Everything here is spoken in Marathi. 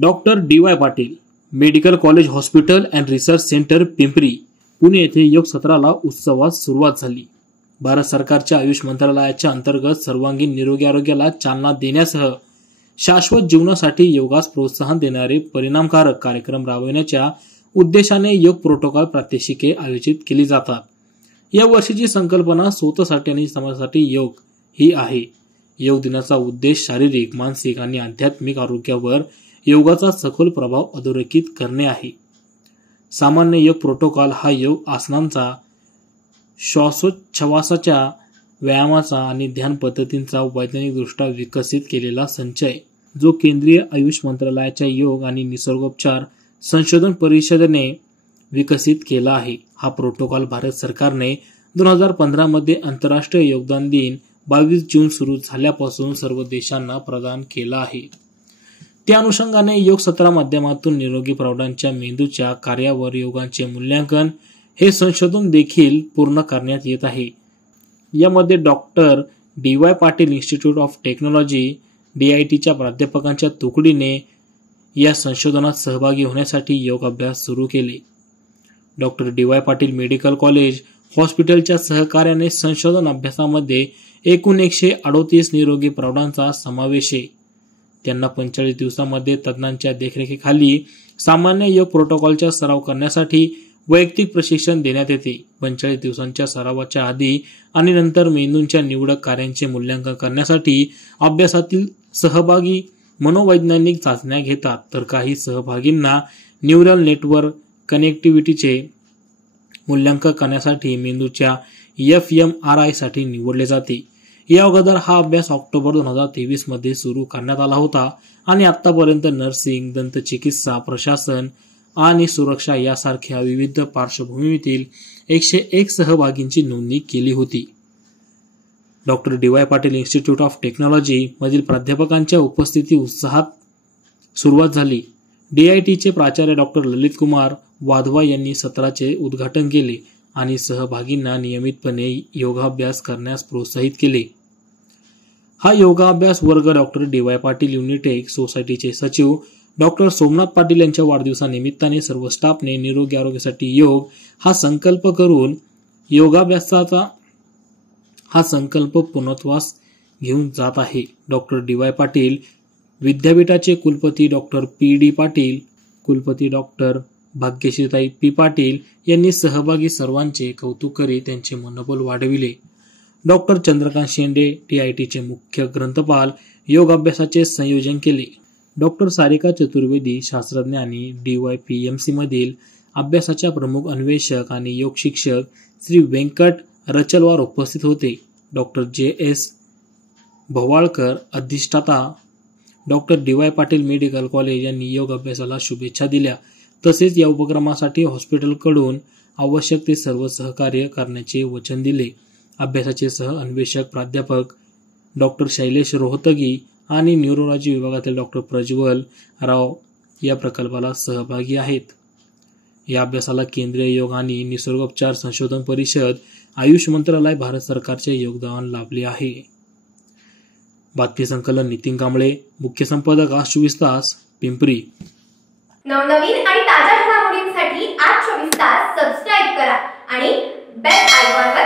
Doctor DY. Patil medical college hospital and research centre Pimpri Pune येथे योग सत्राला उत्सवास सुरुवात झाली। भारत सरकारच्या आयुष मंत्रालयाच्या अंतर्गत सर्वांगीण निरोगी आरोग्याला चालना देण्यासह शाश्वत जीवनासाठी योगास प्रोत्साहन देणारे परिणामकारक कार्यक्रम राबविण्याच्या उद्देशाने योग प्रोटोकॉल प्रात्यक्षिके आयोजित केली जातात। या वर्षीची संकल्पना स्वतःसाठी आणि समाजासाठी योग ही आहे। योग दिनाचा उद्देश शारीरिक, मानसिक आणि आध्यात्मिक आरोग्यावर योगाचा सखोल प्रभाव अधोरेखित करणे आहे। सामान्य योग प्रोटोकॉल हा योग आसनांचा, श्वासोच्छवासाच्या व्यायामाचा आणि ध्यान पद्धतींचा वैज्ञानिकदृष्ट्या विकसित केलेला संच आहे, जो केंद्रीय आयुष मंत्रालयाच्या योग आणि निसर्गोपचार संशोधन परिषदेने विकसित केला आहे। हा प्रोटोकॉल भारत सरकारने 2015 मध्ये आंतरराष्ट्रीय योगदान दिन 22 जून सुरू झाल्यापासून सर्व देशांना प्रदान केला आहे। त्या अनुषंगाने योग सत्रा माध्यमातून निरोगी प्रौढांच्या मेंदूच्या कार्यावर योगाचे मूल्यांकन हे संशोधन देखील पूर्ण करण्यात येत आहे। यामध्ये doctor DY. Patil institute of technology DITच्या प्राध्यापकांच्या तुकडीने या संशोधनात सहभागी होण्यासाठी योग अभ्यास सुरू केले। Doctor DY. Patil medical college हॉस्पिटलच्या सहकार्याने संशोधन अभ्यासामध्ये एकूण 138 निरोगी प्रौढांचा समावेश आहे। त्यांना 45 दिवसांमध्ये तज्ञांच्या देखरेखीखाली सामान्य योग प्रोटोकॉलचा सराव करण्यासाठी वैयक्तिक प्रशिक्षण देण्यात येते। 45 दिवसांच्या सरावाच्या आधी आणि नंतर मेंदूच्या निवडक कार्यांचे मूल्यांकन करण्यासाठी अभ्यासातील सहभागी मनोवैज्ञानिक चाचण्या घेतात, तर काही सहभागींना न्यूरल नेटवर्क कनेक्टिव्हिटीचे मूल्यांकन करण्यासाठी मेंदूच्या fMRI साठी निवडले जाते। या अगोदर हा अभ्यास ऑक्टोबर 2023 मध्ये सुरू करण्यात आला होता आणि आतापर्यंत नर्सिंग, दंतचिकित्सा, प्रशासन आणि सुरक्षा यासारख्या विविध पार्श्वभूमीतील 101 सहभागींची नोंदणी केली होती। Doctor DY. Patil institute of technology मधील प्राध्यापकांच्या उपस्थिती उत्साहात सुरुवात झाली। DITचे प्राचार्य डॉक्टर ललित कुमार वाधवा यांनी सत्राचे उद्घाटन केले आणि सहभागींना नियमितपणे योगाभ्यास करण्यास प्रोत्साहित केले। हा योगाभ्यास वर्ग डॉक्टर डी.वाय. पाटील युनिटेक सोसायटीचे सचिव डॉक्टर सोमनाथ पाटील यांच्या वाढदिवसानिमित्ताने सर्व स्टाफने निरोगी आरोग्यासाठी योग हा संकल्प करून योगाभ्यासाचा हा संकल्प पूर्णत्वास घेऊन जात आहे। Doctor DY. पाटील विद्यापीठाचे कुलपती डॉक्टर P.D. पाटील, कुलपती डॉक्टर भाग्यश्रीताई P. पाटील यांनी सहभागी सर्वांचे कौतुक करीत त्यांचे मनोबल वाढविले। डॉक्टर चंद्रकांत शेंडे DITचे मुख्य ग्रंथपाल योग अभ्यासाचे संयोजन केले। डॉक्टर सारिका चतुर्वेदी शास्त्रज्ञ आणि DYPMC मधील अभ्यासाच्या प्रमुख अन्वेषक आणि योग शिक्षक श्री व्यंकट रचलवार उपस्थित होते। Doctor J.S. भवाळकर अधिष्ठाता doctor DY. Patil medical college यांनी योग अभ्यासाला शुभेच्छा दिल्या। तसेच या उपक्रमासाठी हॉस्पिटलकडून आवश्यक ते सर्व सहकार्य करण्याचे वचन दिले। अभ्यासाचे सह अन्वेषक प्राध्यापक डॉक्टर शैलेश रोहतगी आणि न्यूरोलॉजी विभागातील डॉक्टर प्रज्वल राव या प्रकल्पाला सहभागी आहेत। या अभ्यासाला केंद्रीय योग आणि निसर्गोपचार संशोधन परिषद, आयुष मंत्रालय, भारत सरकारचे योगदान लाभले आहे। बातमी संकलन नितीन कांबळे, मुख्य संपादक आज 24 तास, पिंपरी। नवनवीन आणि ताज्या घडामोडींसाठी आज 24 तास सबस्क्राइब करा आणि बेल आयकॉनवर